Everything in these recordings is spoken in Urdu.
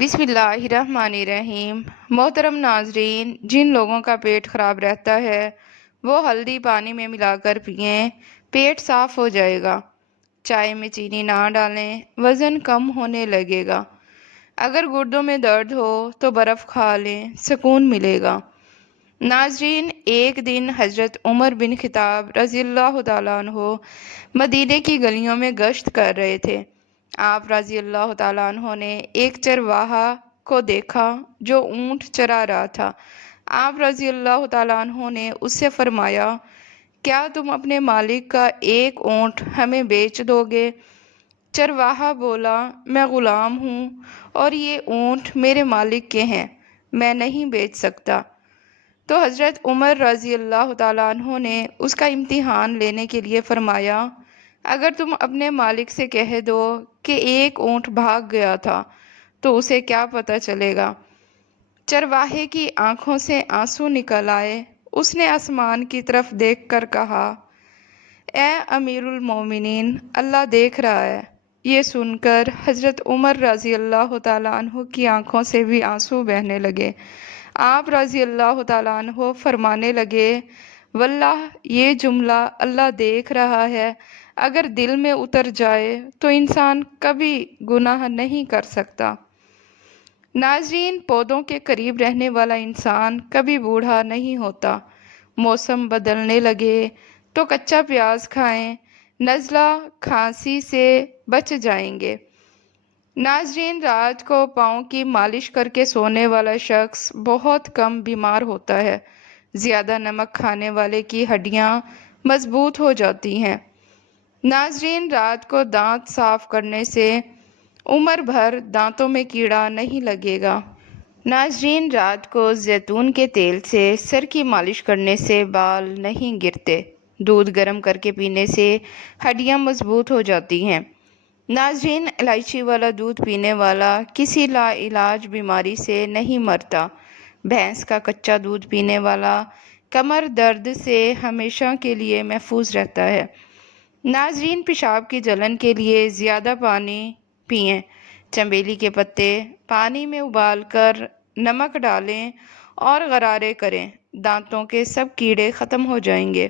بسم اللہ الرحمن الرحیم۔ محترم ناظرین، جن لوگوں کا پیٹ خراب رہتا ہے وہ ہلدی پانی میں ملا کر پئیں، پیٹ صاف ہو جائے گا۔ چائے میں چینی نہ ڈالیں، وزن کم ہونے لگے گا۔ اگر گردوں میں درد ہو تو برف کھا لیں، سکون ملے گا۔ ناظرین، ایک دن حضرت عمر بن خطاب رضی اللہ تعالیٰ عنہ مدینے کی گلیوں میں گشت کر رہے تھے۔ آپ رضی اللہ تعالیٰ عنہ نے ایک چرواہا کو دیکھا جو اونٹ چرا رہا تھا۔ آپ رضی اللہ تعالیٰ عنہ نے اس سے فرمایا، کیا تم اپنے مالک کا ایک اونٹ ہمیں بیچ دو گے؟ چرواہا بولا، میں غلام ہوں اور یہ اونٹ میرے مالک کے ہیں، میں نہیں بیچ سکتا۔ تو حضرت عمر رضی اللہ تعالیٰ عنہ نے اس کا امتحان لینے کے لیے فرمایا، اگر تم اپنے مالک سے کہہ دو کہ ایک اونٹ بھاگ گیا تھا تو اسے کیا پتہ چلے گا؟ چرواہے کی آنکھوں سے آنسو نکل آئے۔ اس نے آسمان کی طرف دیکھ کر کہا، اے امیر المومنین، اللہ دیکھ رہا ہے۔ یہ سن کر حضرت عمر رضی اللہ تعالیٰ عنہ کی آنکھوں سے بھی آنسو بہنے لگے۔ آپ رضی اللہ تعالیٰ عنہ فرمانے لگے، واللہ یہ جملہ اللہ دیکھ رہا ہے اگر دل میں اتر جائے تو انسان کبھی گناہ نہیں کر سکتا۔ ناظرین، پودوں کے قریب رہنے والا انسان کبھی بوڑھا نہیں ہوتا۔ موسم بدلنے لگے تو کچا پیاز کھائیں، نزلہ کھانسی سے بچ جائیں گے۔ ناظرین، رات کو پاؤں کی مالش کر کے سونے والا شخص بہت کم بیمار ہوتا ہے۔ زیادہ نمک کھانے والے کی ہڈیاں مضبوط ہو جاتی ہیں۔ ناظرین، رات کو دانت صاف کرنے سے عمر بھر دانتوں میں کیڑا نہیں لگے گا۔ ناظرین، رات کو زیتون کے تیل سے سر کی مالش کرنے سے بال نہیں گرتے۔ دودھ گرم کر کے پینے سے ہڈیاں مضبوط ہو جاتی ہیں۔ ناظرین، الائچی والا دودھ پینے والا کسی لا علاج بیماری سے نہیں مرتا۔ بھینس کا کچا دودھ پینے والا کمر درد سے ہمیشہ کے لیے محفوظ رہتا ہے۔ ناظرین، پیشاب کی جلن کے لیے زیادہ پانی پئیں۔ چنبیلی کے پتے پانی میں ابال کر نمک ڈالیں اور غرارے کریں، دانتوں کے سب کیڑے ختم ہو جائیں گے۔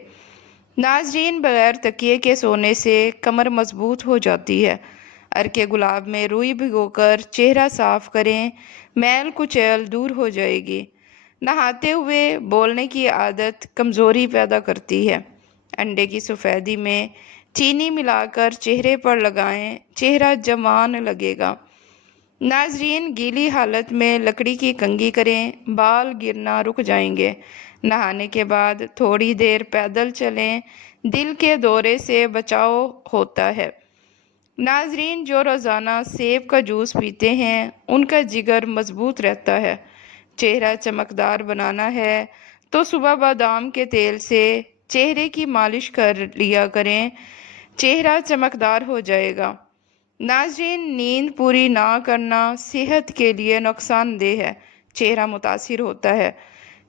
ناظرین، بغیر تکیے کے سونے سے کمر مضبوط ہو جاتی ہے۔ عرق گلاب میں روئی بھگو کر چہرہ صاف کریں، میل کچیل دور ہو جائے گی۔ نہاتے ہوئے بولنے کی عادت کمزوری پیدا کرتی ہے۔ انڈے کی سفیدی میں چینی ملا کر چہرے پر لگائیں، چہرہ جوان لگے گا۔ ناظرین، گیلی حالت میں لکڑی کی کنگھی کریں، بال گرنا رک جائیں گے۔ نہانے کے بعد تھوڑی دیر پیدل چلیں، دل کے دورے سے بچاؤ ہوتا ہے۔ ناظرین، جو روزانہ سیب کا جوس پیتے ہیں ان کا جگر مضبوط رہتا ہے۔ چہرہ چمکدار بنانا ہے تو صبح بادام کے تیل سے چہرے کی مالش کر لیا کریں، چہرہ چمکدار ہو جائے گا۔ ناظرین، نیند پوری نہ کرنا صحت کے لیے نقصان دہ ہے، چہرہ متاثر ہوتا ہے۔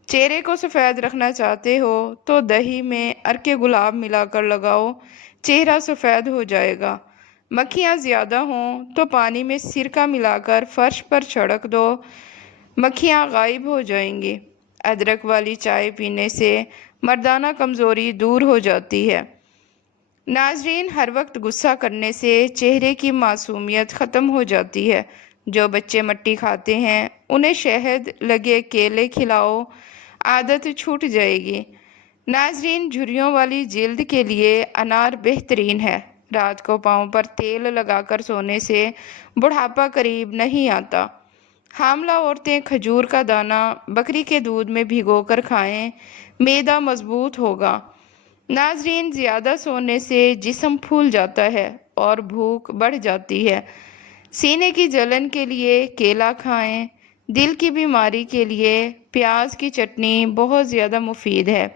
چہرے کو سفید رکھنا چاہتے ہو تو دہی میں عرق گلاب ملا کر لگاؤ، چہرہ سفید ہو جائے گا۔ مکھیاں زیادہ ہوں تو پانی میں سرکہ ملا کر فرش پر چھڑک دو، مکھیاں غائب ہو جائیں گی۔ ادرک والی چائے پینے سے مردانہ کمزوری دور ہو جاتی ہے۔ ناظرین، ہر وقت غصہ کرنے سے چہرے کی معصومیت ختم ہو جاتی ہے۔ جو بچے مٹی کھاتے ہیں انہیں شہد لگے کیلے کھلاؤ، عادت چھوٹ جائے گی۔ ناظرین، جھریوں والی جلد کے لیے انار بہترین ہے۔ رات کو پاؤں پر تیل لگا کر سونے سے بڑھاپا قریب نہیں آتا۔ حاملہ عورتیں کھجور کا دانہ بکری کے دودھ میں بھگو کر کھائیں، معدہ مضبوط ہوگا۔ ناظرین، زیادہ سونے سے جسم پھول جاتا ہے اور بھوک بڑھ جاتی ہے۔ سینے کی جلن کے لیے کیلا کھائیں، دل کی بیماری کے لیے پیاز کی چٹنی بہت زیادہ مفید ہے۔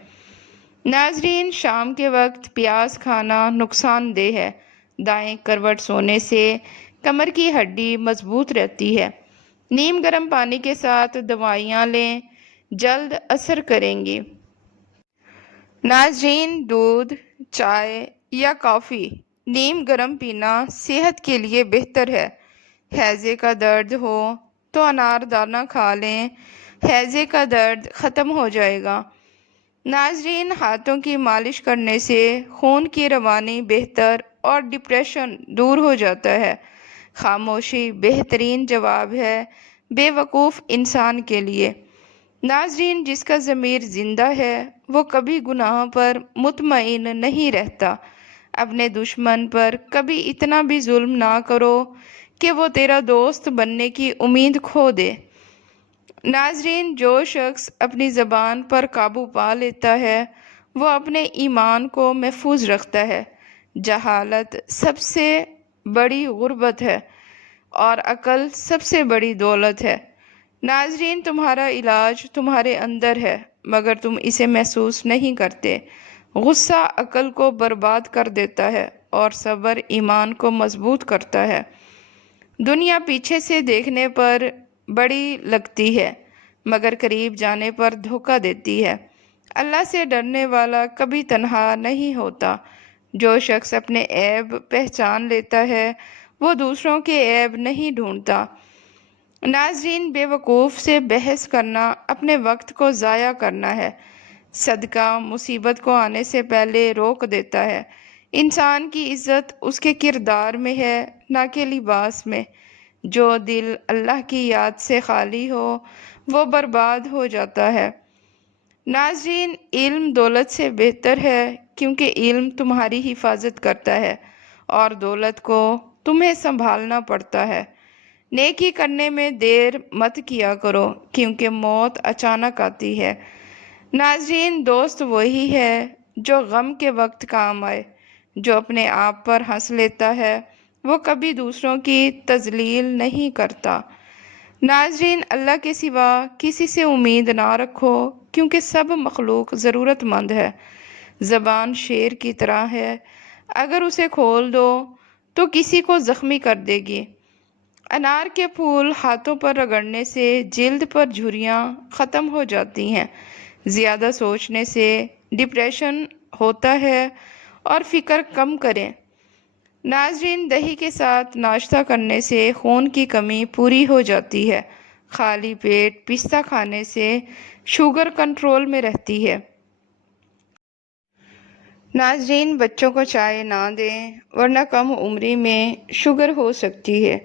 ناظرین، شام کے وقت پیاز کھانا نقصان دہ ہے۔ دائیں کروٹ سونے سے کمر کی ہڈی مضبوط رہتی ہے۔ نیم گرم پانی کے ساتھ دوائیاں لیں، جلد اثر کریں گی۔ ناظرین، دودھ، چائے یا کافی نیم گرم پینا صحت کے لیے بہتر ہے۔ ہیضے کا درد ہو تو انار دانہ کھا لیں، ہیضے کا درد ختم ہو جائے گا۔ ناظرین، ہاتھوں کی مالش کرنے سے خون کی روانی بہتر اور ڈپریشن دور ہو جاتا ہے۔ خاموشی بہترین جواب ہے بے وقوف انسان کے لیے۔ ناظرین، جس کا ضمیر زندہ ہے وہ کبھی گناہ پر مطمئن نہیں رہتا۔ اپنے دشمن پر کبھی اتنا بھی ظلم نہ کرو کہ وہ تیرا دوست بننے کی امید کھو دے۔ ناظرین، جو شخص اپنی زبان پر قابو پا لیتا ہے وہ اپنے ایمان کو محفوظ رکھتا ہے۔ جہالت سب سے بڑی غربت ہے اور عقل سب سے بڑی دولت ہے۔ ناظرین، تمہارا علاج تمہارے اندر ہے مگر تم اسے محسوس نہیں کرتے۔ غصہ عقل کو برباد کر دیتا ہے اور صبر ایمان کو مضبوط کرتا ہے۔ دنیا پیچھے سے دیکھنے پر بڑی لگتی ہے مگر قریب جانے پر دھوکہ دیتی ہے۔ اللہ سے ڈرنے والا کبھی تنہا نہیں ہوتا۔ جو شخص اپنے عیب پہچان لیتا ہے وہ دوسروں کے عیب نہیں ڈھونڈتا۔ ناظرین، بے وقوف سے بحث کرنا اپنے وقت کو ضائع کرنا ہے۔ صدقہ مصیبت کو آنے سے پہلے روک دیتا ہے۔ انسان کی عزت اس کے کردار میں ہے نہ کہ لباس میں۔ جو دل اللہ کی یاد سے خالی ہو وہ برباد ہو جاتا ہے۔ ناظرین، علم دولت سے بہتر ہے کیونکہ علم تمہاری حفاظت کرتا ہے اور دولت کو تمہیں سنبھالنا پڑتا ہے۔ نیکی کرنے میں دیر مت کیا کرو کیونکہ موت اچانک آتی ہے۔ ناظرین، دوست وہی ہے جو غم کے وقت کام آئے۔ جو اپنے آپ پر ہنس لیتا ہے وہ کبھی دوسروں کی تذلیل نہیں کرتا۔ ناظرین، اللہ کے سوا کسی سے امید نہ رکھو کیونکہ سب مخلوق ضرورت مند ہے۔ زبان شیر کی طرح ہے، اگر اسے کھول دو تو کسی کو زخمی کر دے گی۔ انار کے پھول ہاتھوں پر رگڑنے سے جلد پر جھریاں ختم ہو جاتی ہیں۔ زیادہ سوچنے سے ڈپریشن ہوتا ہے اور فکر کم کریں۔ ناظرین، دہی کے ساتھ ناشتہ کرنے سے خون کی کمی پوری ہو جاتی ہے۔ خالی پیٹ پستہ کھانے سے شوگر کنٹرول میں رہتی ہے۔ ناظرین، بچوں کو چائے نہ دیں ورنہ کم عمری میں شوگر ہو سکتی ہے۔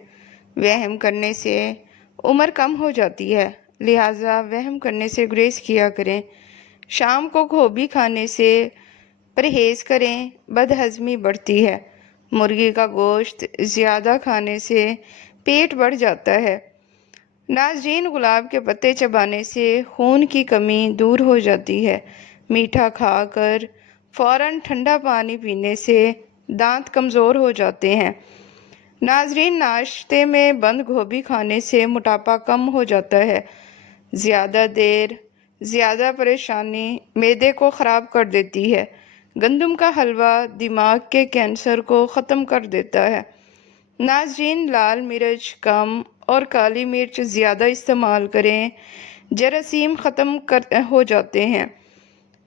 وہم کرنے سے عمر کم ہو جاتی ہے، لہٰذا وہم کرنے سے گریز کیا کریں۔ شام کو گوبھی کھانے سے پرہیز کریں، بدہضمی بڑھتی ہے۔ مرغی کا گوشت زیادہ کھانے سے پیٹ بڑھ جاتا ہے۔ ناظرین، گلاب کے پتے چبانے سے خون کی کمی دور ہو جاتی ہے۔ میٹھا کھا کر فوراً ٹھنڈا پانی پینے سے دانت کمزور ہو جاتے ہیں۔ ناظرین، ناشتے میں بند گوبھی کھانے سے موٹاپا کم ہو جاتا ہے۔ زیادہ دیر زیادہ پریشانی معدے کو خراب کر دیتی ہے۔ گندم کا حلوہ دماغ کے کینسر کو ختم کر دیتا ہے۔ ناظرین، لال مرچ کم اور کالی مرچ زیادہ استعمال کریں، جراثیم ختم ہو جاتے ہیں۔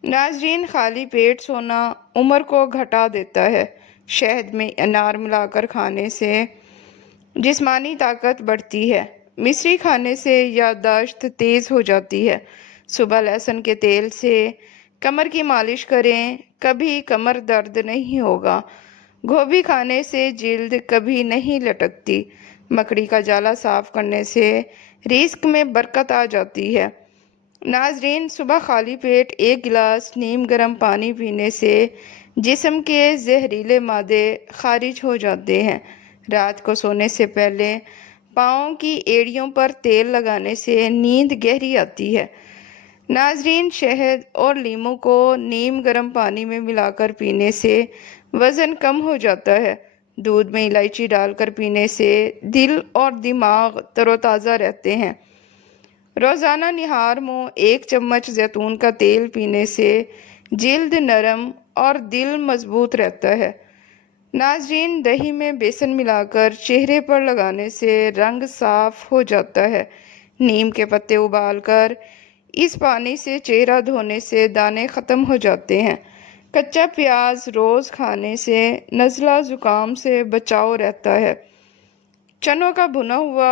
ناظرین، خالی پیٹ سونا عمر کو گھٹا دیتا ہے۔ شہد میں انار ملا کر کھانے سے جسمانی طاقت بڑھتی ہے۔ مصری کھانے سے یادداشت تیز ہو جاتی ہے۔ صبح لہسن کے تیل سے کمر کی مالش کریں، کبھی کمر درد نہیں ہوگا۔ گوبھی کھانے سے جلد کبھی نہیں لٹکتی۔ مکڑی کا جالا صاف کرنے سے رزق میں برکت آ جاتی ہے۔ ناظرین، صبح خالی پیٹ 1 گلاس نیم گرم پانی پینے سے جسم کے زہریلے مادے خارج ہو جاتے ہیں۔ رات کو سونے سے پہلے پاؤں کی ایڑیوں پر تیل لگانے سے نیند گہری آتی ہے۔ ناظرین، شہد اور لیموں کو نیم گرم پانی میں ملا کر پینے سے وزن کم ہو جاتا ہے۔ دودھ میں الائچی ڈال کر پینے سے دل اور دماغ تر و تازہ رہتے ہیں۔ روزانہ نہار منہ 1 چمچ زیتون کا تیل پینے سے جلد نرم اور دل مضبوط رہتا ہے۔ ناظرین، دہی میں بیسن ملا کر چہرے پر لگانے سے رنگ صاف ہو جاتا ہے۔ نیم کے پتے ابال کر اس پانی سے چہرہ دھونے سے دانے ختم ہو جاتے ہیں۔ کچا پیاز روز کھانے سے نزلہ زکام سے بچاؤ رہتا ہے۔ چنوں کا بھنا ہوا